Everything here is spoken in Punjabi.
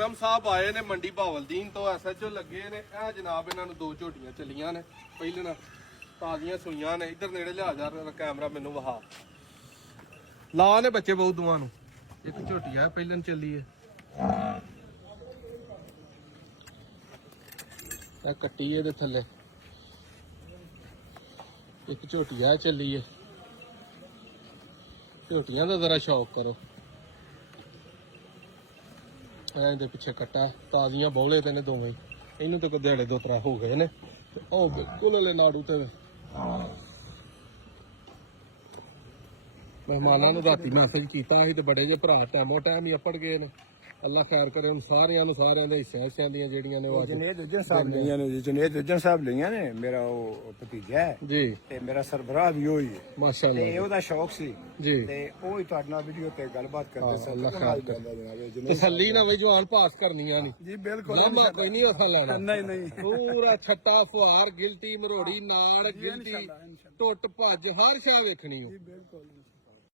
ਅਕਰਮ ਸਾਹਿਬ ਆਏ ਨੇ ਮੰਡੀ ਭਾਵਲਦੀਨ ਤੋਂ ਐਸਐਚਓ ਲੱਗੇ ਨੇ। ਇਹ ਜਨਾਬ ਇਹਨਾਂ ਨੂੰ 2 ਝੋਟੀਆਂ ਚੱਲੀਆਂ ਨੇ ਪਹਿਲਾਂ ਤਾਜ਼ੀਆਂ ਸੂਈਆਂ ਨੇ। ਇੱਧਰ ਨੇੜੇ ਲਿਆ ਜਾ ਕੈਮਰਾ ਮੈਨੂੰ ਵਹਾ ਲਾ ਨੇ ਬੱਚੇ ਬਹੁਤ ਦੋਵਾਂ ਨੂੰ। ਇੱਕ ਝੋਟੀ ਆ ਪਹਿਲਾਂ ਚੱਲੀ ਏ ਆ ਕੱਟੀ ਇਹਦੇ ਥੱਲੇ। ਇੱਕ ਝੋਟੀ ਆ ਚੱਲੀ ਏ। ਝੋਟੀਆਂ ਦਾ ਜ਼ਰਾ ਸ਼ੌਕ ਕਰੋ। ਇਹਦੇ ਪਿੱਛੇ ਕੱਟਾ ਤਾਜ਼ੀਆਂ ਬੌਲੇ ਤੇ ਨੇ ਦੋਵੇਂ। ਇਹਨੂੰ ਤਾਂ ਕੋਈ ਦਿਹਾੜੇ 2-3 ਹੋ ਗਏ ਨੇ। ਉਹ ਬਿਲਕੁਲ ਵਾਲੇ ਨਾੜੂ ਤੇ ਮਹਿਮਾਨਾਂ ਨੂੰ ਰਾਤੀ ਮੈਸੇਜ ਕੀਤਾ ਸੀ ਤੇ ਬੜੇ ਜੇ ਭਰਾ ਟੈਮੋ ਟਾਈਮ ਹੀ ਅੱਪੜ ਗਏ ਨੇ। ਅੱਲਾ ਖੈਰ ਕਰੇ ਹੁਣ ਸਾਰਿਆਂ ਦੇ ਹਿੱਸਿਆਂ ਦੀਆਂ ਜਿਹੜੀਆਂ ਨੇ ਉਹ ਜੁਨੇਦ ਉੱਜਣ ਸਾਹਿਬ ਲਈਆਂ ਨੇ। ਜੁਨੇਦ ਉੱਜਣ ਸਾਹਿਬ ਲਈਆਂ ਨੇ। ਮੇਰਾ ਉਹ ਭਤੀਜਾ ਹੈ ਜੀ ਤੇ ਮੇਰਾ ਸਰਬਰਾਹ ਵੀ ਉਹੀ ਹੈ ਮਾਸ਼ਾਅੱਲਾ। ਤੇ ਉਹਦਾ ਸ਼ੌਕ ਸੀ ਜੀ ਤੇ ਉਹ ਹੀ ਤੁਹਾਡੇ ਨਾਲ ਵੀਡੀਓ ਤੇ ਗੱਲਬਾਤ ਕਰਦੇ ਸਨ। ਅੱਲਾ ਖੈਰ ਕਰੇ। ਤਸੱਲੀ ਨਾ ਬਈ ਜਵਾਨ ਪਾਸ ਕਰਨੀਆਂ ਨਹੀਂ ਜੀ ਬਿਲਕੁਲ ਲਾਮਾ ਕੋਈ ਨਹੀਂ ਅਸਾਂ ਲੈਣਾ। ਨਹੀਂ ਪੂਰਾ ਛੱਟਾ ਫੁਹਾਰ ਗਿਲਟੀ ਮਰੋੜੀ ਨਾੜ ਗਿਲਟੀ ਟੁੱਟ ਭੱਜ ਹਰ ਸ਼ਾ ਵੇਖਣੀ ਹੋ। ਬਿਲਕੁਲ